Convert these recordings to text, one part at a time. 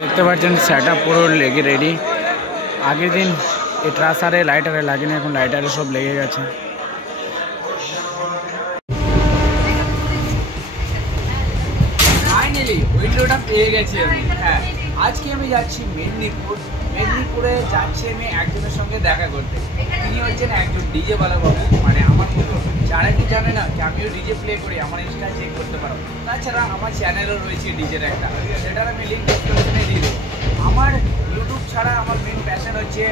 দেখতে পাচ্ছেন সেটআপ পুরো লেগে রেডি। আগের দিন এই ট্রাসারে লাইটারে লাগেনি, এখন লাইটারে সব লেগে গেছে। ফাইনালি উইন্ডোটা পেয়ে গেছি আমি। হ্যাঁ, আজকে আমি যাচ্ছি মেদিনীপুরে যাচ্ছি আমি একজনের সঙ্গে দেখা করতে। তিনি হচ্ছেন একজন ডিজে বালা বাবু, মানে আমার মতো যারা কি জানে না যে আমিও ডিজে প্লে করি, আমার ইনস্টা চেক করতে পারো। তাছাড়া আমার চ্যানেলও রয়েছে ডিজের একটা, সেটার আমি লিঙ্ক ডিসক্রিপশনে দিয়ে দেবো। আমার ইউটিউব ছাড়া আমার মেন প্যাশন হচ্ছে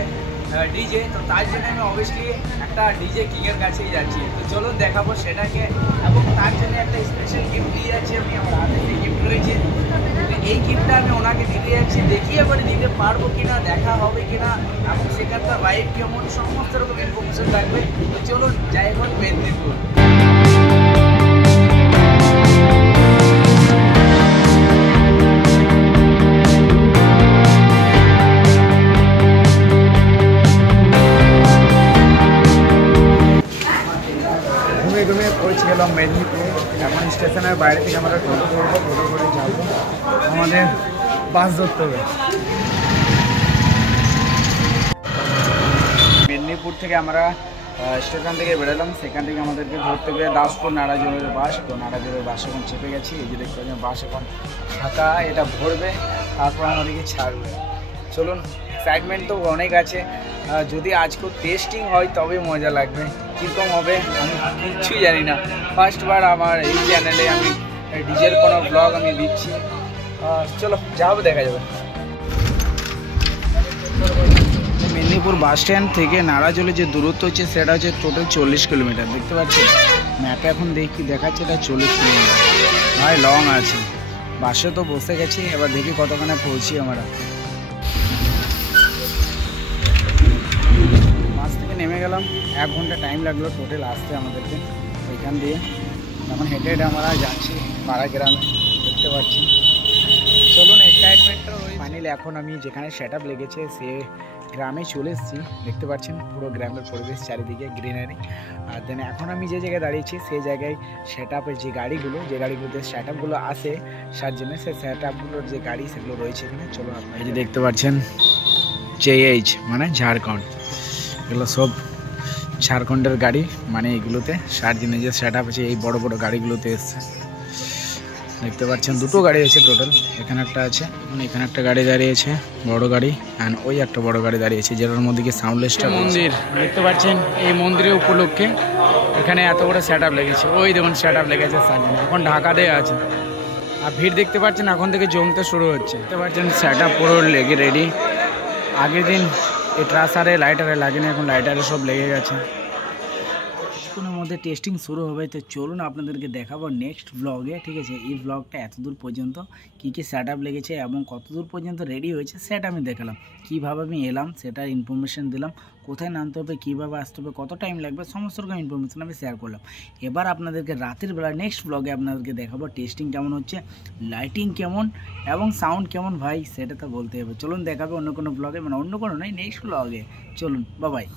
ডিজে, তো তার জন্য আমি অবভিয়াসলি একটা ডিজে কিংয়ের কাছেই যাচ্ছি। তো চলুন দেখাবো সেটাকে, এবং তার জন্য একটা স্পেশাল গিফট দিয়ে যাচ্ছি আমি। আমার হাতে যে গিফট রয়েছে, এই গিফটটা আমি ওনাকে দিতে যাচ্ছি। দেখি এবারে দিতে পারবো কিনা, দেখা হবে কিনা, এবং সেখানকার বাইক কেমন, সমস্ত রকম ইনফরমেশন থাকবে। তো চলুন যাই হোক মেদিনীপুর। ঘুমিয়ে পৌঁছেছিলাম মেদিনীপুর। এখন স্টেশনের বাইরে থেকে আমরা টোটো করবো, টোটো করে যাবো, আমাদের বাস ধরতে হবে। মেদিনীপুর থেকে আমরা স্টেশন থেকে বেরোলাম, সেখান থেকে আমাদেরকে ধরতে হবে দাসপুর নারাজোড়ের বাস। তো নারাজোড়ের বাস এখন চেপে গেছি। এই যে দেখতে পাচ্ছেন বাস এখন ফাঁকা, এটা ভরবে, তারপর আমাদেরকে ছাড়বে। চলুন, এক্সাইটমেন্ট তো অনেক আছে। যদি আজকে টেস্টিং হয় তবে মজা লাগবে। কীরকম হবে আমি কিচ্ছুই জানি না, ফার্স্টবার আমার এই চ্যানেলে আমি ডিজের কোনো ব্লগ আমি দিচ্ছি। চলো যা হবে দেখা যাবে। মেদিনীপুর বাস স্ট্যান্ড থেকে নারাজোলে যে দূরত্ব হচ্ছে সেটা হচ্ছে টোটাল 40 কিলোমিটার। দেখতে পাচ্ছেন ম্যাপে এখন দেখাচ্ছে এটা 40 কিলোমিটার। ভাই লং আছে। বাসে তো বসে গেছি, এবার দেখি কতক্ষণে পৌঁছি আমরা। বাস থেকে নেমে গেলাম, 1 ঘন্টা টাইম লাগলো টোটাল আসতে আমাদেরকে এখান দিয়ে। এখন হেঁটে হেঁটে আমরা যাচ্ছি পাড়া গ্রামে, দেখতে পাচ্ছি। চলুন, এক্সাইটমেন্টটা ফাইনালি এখন আমি যেখানে সেটআপ লেগেছে সে গ্রামে চলে এসেছি। দেখতে পাচ্ছেন পুরো গ্রামের পরিবেশ, চারিদিকে গ্রিনারি। আর দেন এখন আমি যে জায়গায় দাঁড়িয়েছি সেই জায়গায় সেটআপের যে গাড়িগুলোতে সেটআপগুলো আসে, তার জন্য সেই সেটআপগুলোর যে গাড়ি সেগুলো রয়েছে এখানে। চলো, আপনারা এই যে দেখতে পাচ্ছেন JH মানে ঝাড়খণ্ড, এগুলো সব ঝাড়খণ্ডের গাড়ি। মানে এগুলোতে সার্জিনে যে সেটআপ আছে এই বড় বড় গাড়িগুলোতে এসছে। দেখতে পাচ্ছেন দুটো গাড়ি আছে টোটাল, এখানে একটা আছে, এখানে একটা গাড়ি দাঁড়িয়েছে বড় গাড়ি, অ্যান্ড ওই একটা বড় গাড়ি দাঁড়িয়েছে যেটার মধ্যে কি সাউন্ডলেসটা মন্দির। দেখতে পাচ্ছেন এই মন্দিরের উপলক্ষে এখানে এত বড় সেটআপ লেগেছে। ওই দেখুন সেটআপ লেগেছে সার্জিনে, এখন ঢাকা দেওয়া আছে। আর ভিড় দেখতে পাচ্ছেন এখন থেকে জমতে শুরু হচ্ছে। দেখতে পাচ্ছেন সেটআপ পুরো লেগে রেডি। আগের দিন এই ট্রাসারে লাইটারে লাগেনি, এখন লাইটারে সব লেগে গেছে। কিছুক্ষণের মধ্যে টেস্টিং শুরু হবে। তো চলুন আপনাদেরকে দেখাবো নেক্সট ব্লগে, ঠিক আছে। এই ব্লগটা এতদূর পর্যন্ত কী কী সেটআপ লেগেছে এবং কতদূর পর্যন্ত রেডি হয়েছে সেটা আমি দেখালাম। কীভাবে আমি এলাম সেটার ইনফরমেশন দিলাম, কোথায় নামতে হবে, কীভাবে আসতে হবে, কত টাইম লাগবে, সমস্ত রকম ইনফরমেশন আমি শেয়ার করলাম। এবার আপনাদেরকে রাতের বেলা নেক্সট ব্লগে আপনাদেরকে দেখাবো টেস্টিং কেমন হচ্ছে, লাইটিং কেমন এবং সাউন্ড কেমন ভাই, সেটা তো বলতে হবে। চলুন দেখাবে অন্য কোনো ব্লগে, মানে অন্য কোনো নয়, নেক্সট ব্লগে। চলুন, বাই বাই।